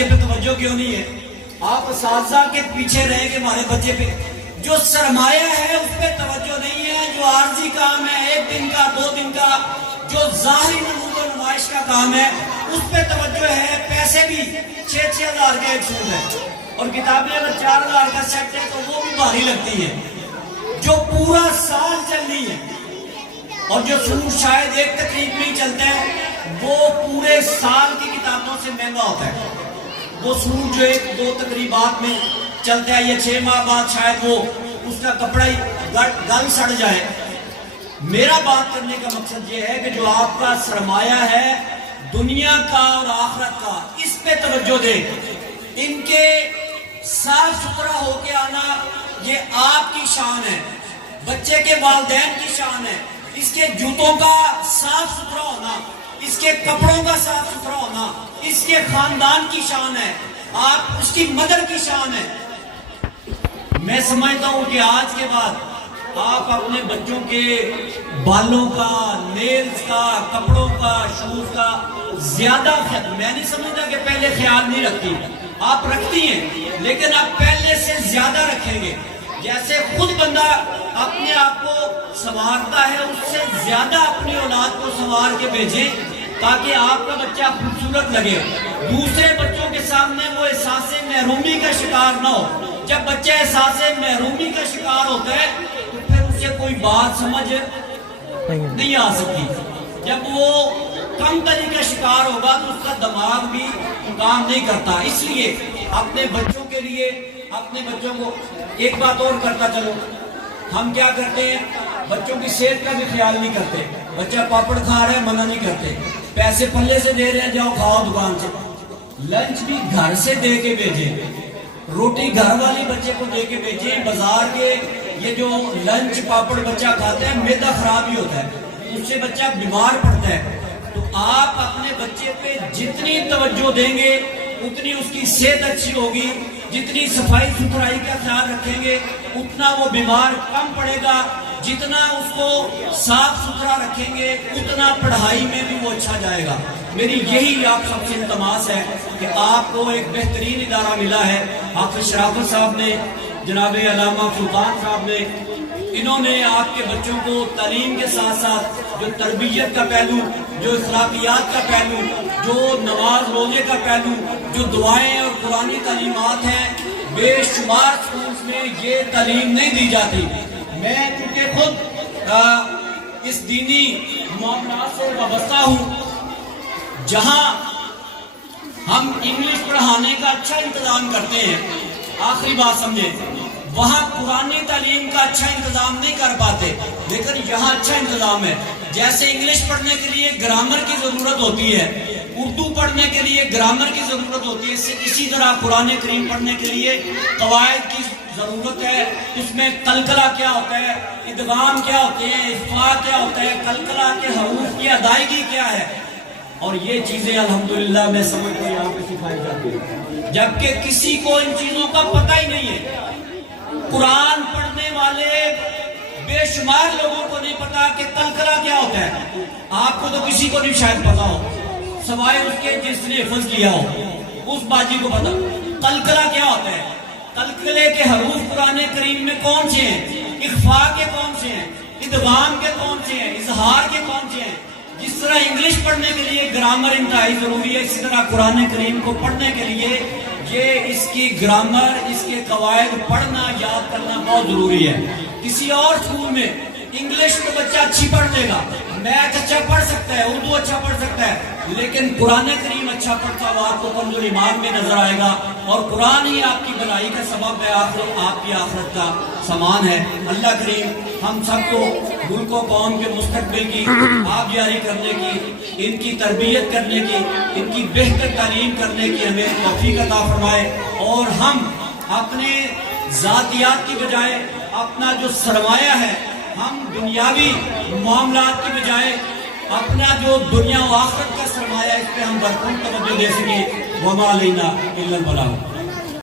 بچے پہ توجہ کیوں نہیں ہے؟ آپ اساتذہ کے پیچھے رہے کہ ہمارے بچے پہ جو سرمایہ ہے اس پہ توجہ نہیں ہے، جو عارضی کام ہے 1 دن کا 2 دن کا، جو ظاہری نمود و نمائش کا کام ہے اس پہ توجہ ہے۔ پیسے بھی 6-6 ہزار کا ایک سوٹ ہے اور کتابیں اگر 4 ہزار کا سیٹ ہے تو وہ بھی بھاری لگتی ہے۔ جو پورا سال چلنی ہے اور جو سوٹ شاید ایک تقریب میں ہی چلتا ہے وہ پورے سال کی کتابوں سے مہنگا ہوتا ہے۔ وہ سوٹ جو 1-2 تقریبات میں چلتا ہے یا 6 ماہ بعد شاید وہ اس کا کپڑا ہی گل سڑ جائے۔ میرا بات کرنے کا مقصد یہ ہے کہ جو آپ کا سرمایہ ہے دنیا کا اور آخرت کا، اس پہ توجہ دیں۔ ان کے صاف ستھرا ہو کے آنا یہ آپ کی شان ہے، بچے کے والدین کی شان ہے۔ اس کے جوتوں کا صاف ستھرا ہونا، اس کے کپڑوں کا صاف ستھرا ہونا اس کے خاندان کی شان ہے، آپ اس کی مدر کی شان ہے۔ میں سمجھتا ہوں کہ آج کے بعد آپ اپنے بچوں کے بالوں کا، نیلز کا، کپڑوں کا، شوز کا زیادہ میں نہیں سمجھتا کہ پہلے خیال نہیں رکھتی، آپ رکھتی ہیں لیکن آپ پہلے سے زیادہ رکھیں گے۔ جیسے خود بندہ اپنے آپ کو سنوارتا ہے اس سے زیادہ اپنی اولاد کو سنوار کے بھیجیں تاکہ آپ کا بچہ خوبصورت لگے، دوسرے بچوں کے سامنے وہ احساس محرومی کا شکار نہ ہو۔ جب بچہ احساس محرومی کا شکار ہوتا ہے تو پھر اسے کوئی بات سمجھ نہیں آ سکتی۔ جب وہ کم تری کا شکار ہوگا تو اس کا دماغ بھی کام نہیں کرتا۔ اس لیے اپنے بچوں کے لیے اپنے بچوں کو ایک بات اور کرتا چلو، ہم کیا کرتے ہیں بچوں کی صحت کا بھی خیال نہیں کرتے۔ بچہ پاپڑ کھا رہا ہے منع نہیں کرتے، پیسے پلے سے دے رہے ہیں جاؤ کھاؤ دکان سے، لنچ بھی گھر سے دے کے بھیجیں، روٹی گھر والی بچے کو دے کے بھیجیں۔ بازار کے یہ جو لنچ پاپڑ بچہ کھاتا ہے معدہ خراب ہی ہوتا ہے، اس سے بچہ بیمار پڑتا ہے۔ تو آپ اپنے بچے پہ جتنی توجہ دیں گے اتنی اس کی صحت اچھی ہوگی، جتنی صفائی ستھرائی کا خیال رکھیں گے اتنا وہ بیمار کم پڑے گا، جتنا اس کو صاف ستھرا رکھیں گے اتنا پڑھائی میں بھی وہ اچھا جائے گا۔ میری یہی آپ سب سے التماس ہے کہ آپ کو ایک بہترین ادارہ ملا ہے، حافظ شرافت صاحب نے، جناب علامہ سلطان صاحب نے، انہوں نے آپ کے بچوں کو تعلیم کے ساتھ ساتھ جو تربیت کا پہلو، جو اخلاقیات کا پہلو، جو نماز روزے کا پہلو، جو دعائیں اور قرآنی تعلیمات ہیں، بے شمار سکولز میں یہ تعلیم نہیں دی جاتی۔ میں چونکہ خود اس دینی معاملات سے وابستہ ہوں، جہاں ہم انگلش پڑھانے کا اچھا انتظام کرتے ہیں، آخری بات سمجھیں، وہاں قرآنی تعلیم کا اچھا انتظام نہیں کر پاتے، لیکن یہاں اچھا انتظام ہے۔ جیسے انگلش پڑھنے کے لیے گرامر کی ضرورت ہوتی ہے، اردو پڑھنے کے لیے گرامر کی ضرورت ہوتی ہے، اسی طرح قرآن کریم پڑھنے کے لیے قواعد کی ضرورت ہے۔ اس میں قلقلہ کیا ہوتا ہے، ادغام کیا ہوتے ہیں، اخفاء کیا ہوتا ہے، قلقلہ کے حروف کی ادائیگی کیا ہے، اور یہ چیزیں الحمدللہ میں سمجھتا ہوں یہاں پہ سکھائی جاتی ہیں، جبکہ کسی کو ان چیزوں کا پتہ ہی نہیں ہے۔ قرآن پڑھنے والے بے شمار لوگوں کو نہیں پتا کہ قلقلہ کیا ہوتا ہے، آپ کو تو کسی کو نہیں شاید پتا ہو سوائے اس کے جس نے حفظ کیا ہو، اس باجی کو پتا قلقلہ کیا ہوتا ہے۔ قلقلے کے حروف قرآن کریم میں کون سے ہیں، اخفاء کے کون سے ہیں، ادغام کے کون سے ہیں، اظہار کے کون سے ہیں۔ جس طرح انگلش پڑھنے کے لیے گرامر انتہائی ضروری ہے، اسی طرح قرآن کریم کو پڑھنے کے لیے یہ اس کی گرامر، اس کے قواعد پڑھنا یاد کرنا بہت ضروری ہے۔ کسی اور اسکول میں انگلش تو بچہ اچھی پڑھ لے گا، میتھ اچھا پڑھ سکتا ہے، اردو اچھا پڑھ سکتا ہے، لیکن قرآن کریم اچھا پڑھتا ہوا آپ کو کمزور ایمان میں نظر آئے گا، اور قرآن ہی آپ کی بھلائی کا سبب ہے، آپ کی آخرت کا سامان ہے۔ اللہ کریم ہم سب کو ملک و قوم کے مستقبل کی آب جاری کرنے کی، ان کی تربیت کرنے کی، ان کی بہتر تعلیم کرنے کی ہمیں توفیق عطا فرمائے، اور ہم اپنے ذاتیات کی بجائے اپنا جو سرمایہ ہے، ہم دنیاوی معاملات کی بجائے اپنا جو دنیا و آخرت کا سرمایہ ہے اس پہ ہم بھرپور توجہ دے سکیں۔ وما علینا الا البلاغ۔